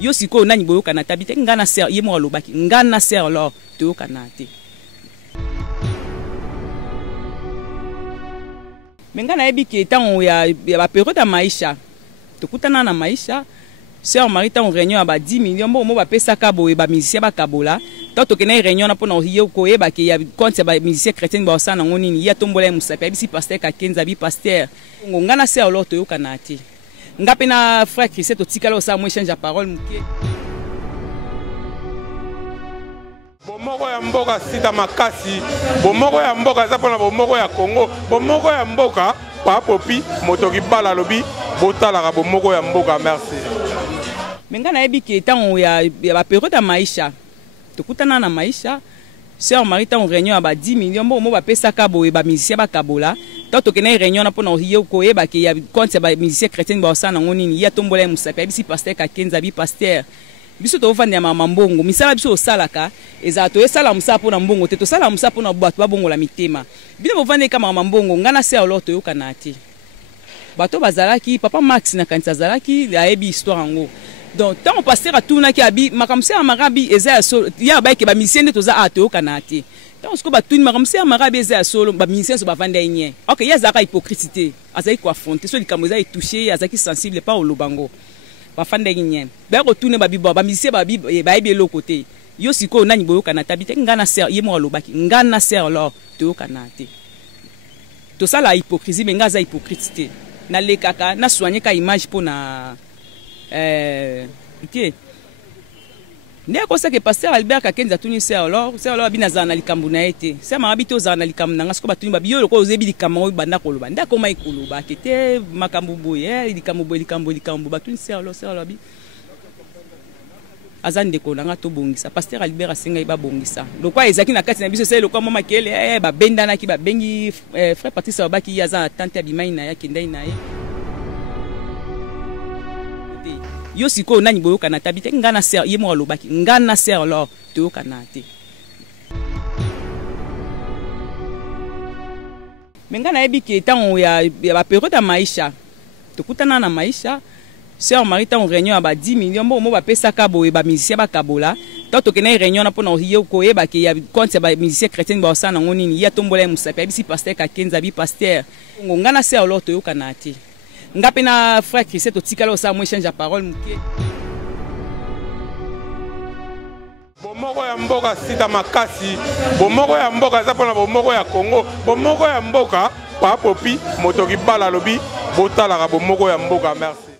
yo siko nani boyoka na tabite ngana ser ye mo lobaki ngana ser alors toyoka na te mengana ebiki etango ya ba période ya maisha tokutana na maisha sœur Marie tan réunion ba 10 millions bo mo ba pesa ka boye ba musicien ba kabola to kena réunion na pona hiyo ko eba ke ya compte ba musicien chrétien ba sana ngoni ya tombola musape bisi pasteur ka kenza bi pasteur ngana sœur alors toyoka na te ngape na frère Christ to tikala sa mo échange parole muke bomoko ya mboka sita makasi bomoko ya mboka za pona bomoko ya Congo bomoko ya mboka pa popi motoki bala lobi botala bomoko ya mboka merci mengana ebiki etango ya ba période ya maisha tokutana na maisha sœur Marie tan réunion ba 10 millions bo mo ba pesa ka boye ba musicien ba kabola to kena réunion na pona hiyo ko eba ke ya compte ba musicien chrétien ba sana ngoni ya tombola musape bisi pasteur ka kenza bi pasteur biso to vanda mama mbongo misala biso osalaka eza to esala musa pona mbongo te to sala musa pona bato babongola mitema bino bovande ka mama mbongo ngana se alors to yokana te bato bazalaki papa Max na kanisa zalaki ayebi histoire ngo donc tant pasteur atuna ki abi makamse amarabi eza so ya ba ke ba misende to za ato yokana te tant sko batuni makamse amarabi eza solo ba misende so bavanda yenye OK ya zaka hypocrite azaki ko affronter so likambo eza toucher azaki sensible pas au lobango bafanda yenye ba ko tune ba bibo ba misende ba bibo ba ebi lo côté yo siko nani boyoka na tabite ngana ser ye mo lobaki ngana ser alors toyoka na te to sala hypocrisie mais ngaza hypocrite na lekaka na soigner ka image pona ok ne ko sa ke pasteur Albert Kakenza tuni ser alors binaza na likambu na ete ser marabito za na likambu na ngasko batuni ba biyo ko ozebi likambu banda ko loba ndako mai koloba kete makambu boye likambu batuni ser alors bi azande ko nanga to bongisa pasteur Albert asenga iba bongisa lokwa ezaki na kati na biso se lokwa mama kele ba benda na ki ba bengi frère Patrice Obaki yaza tante abimai na yake ndai na ye yo siko nani boyoka na tabite ngana ser ye mo lobaki ngana ser alors toyoka na te mengana ebiki etango ya ba période ya maisha tokutana na maisha sœur Marie tan réunion ba 10 millions bo mo ba pesa ka boye ba musicien ba kabola to kena réunion na pona hiyo ko eba ke ya compte ba musicien chrétien ba sana ngoni ya tombola musape bisi pasteur ka kenza bi pasteur ngana sœur alors toyoka na te ngape na frère Christ to tikala sa mo échange parole muke bomoko ya mboka sita makasi bomoko ya mboka za pona bomoko ya Congo bomoko ya mboka pa popi motoki bala lobi botala bomoko ya mboka merci